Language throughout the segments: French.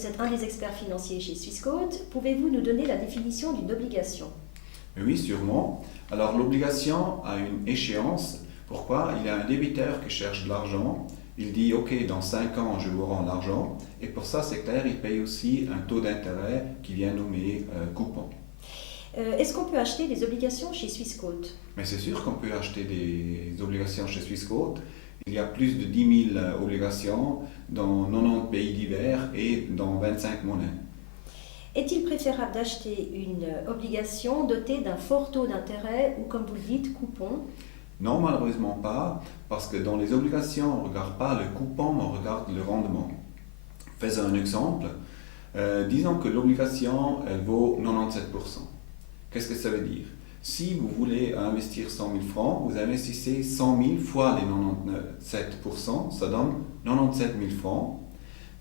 vous êtes un des experts financiers chez Swissquote. Pouvez-vous nous donner la définition d'une obligation? Oui, sûrement. Alors l'obligation a une échéance. Pourquoi? Il y a un débiteur qui cherche de l'argent. Il dit OK, dans 5 ans, je vous rends l'argent. Et pour ça, c'est clair, il paye aussi un taux d'intérêt qui vient nommer coupon. Est-ce qu'on peut acheter des obligations chez Swissquote? Mais c'est sûr qu'on peut acheter des obligations chez Swissquote. Il y a plus de 10 000 obligations dans 90 pays divers et dans 25 monnaies. Est-il préférable d'acheter une obligation dotée d'un fort taux d'intérêt ou, comme vous le dites, coupon? Non, malheureusement pas, parce que dans les obligations, on ne regarde pas le coupon, mais on regarde le rendement. Faisons un exemple. Disons que l'obligation, elle vaut 97%. Qu'est-ce que ça veut dire? Si vous voulez investir 100 000 francs, vous investissez 100 000 fois les 97%, ça donne 97 000 francs.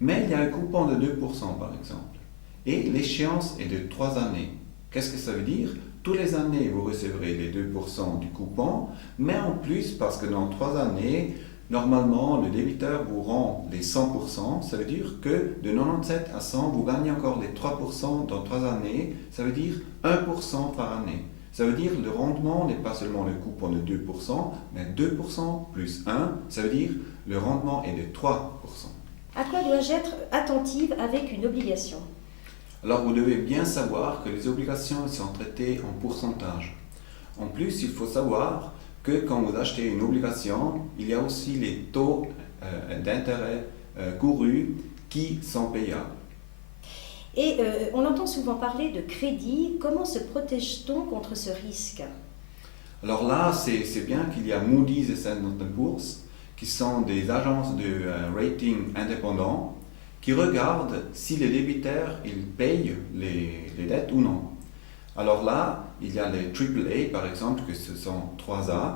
Mais il y a un coupon de 2% par exemple. Et l'échéance est de 3 années. Qu'est-ce que ça veut dire? Tous les années, vous recevrez les 2% du coupon, mais en plus, parce que dans 3 années, normalement, le débiteur vous rend les 100%, ça veut dire que de 97 à 100, vous gagnez encore les 3% dans 3 années, ça veut dire 1% par année. Ça veut dire que le rendement n'est pas seulement le coupon de 2%, mais 2% plus 1, ça veut dire le rendement est de 3%. À quoi dois-je être attentive avec une obligation? Alors vous devez bien savoir que les obligations sont traitées en pourcentage. En plus, il faut savoir que quand vous achetez une obligation, il y a aussi les taux d'intérêt courus qui sont payables. Et on entend souvent parler de crédit. Comment se protège-t-on contre ce risque? Alors là, c'est bien qu'il y a Moody's et Standard & Poor's, qui sont des agences de rating indépendants, qui regardent si les débiteurs ils payent les dettes ou non. Alors là, il y a les AAA par exemple, que ce sont 3A,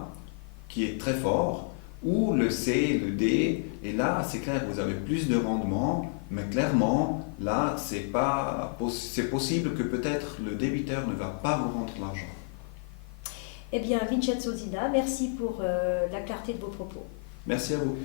qui est très fort, ou le C, le D, et là c'est clair, vous avez plus de rendement, mais clairement, là c'est possible que peut-être le débiteur ne va pas vous rendre l'argent. Eh bien, Vincenzo Zina, merci pour la clarté de vos propos. Merci à vous.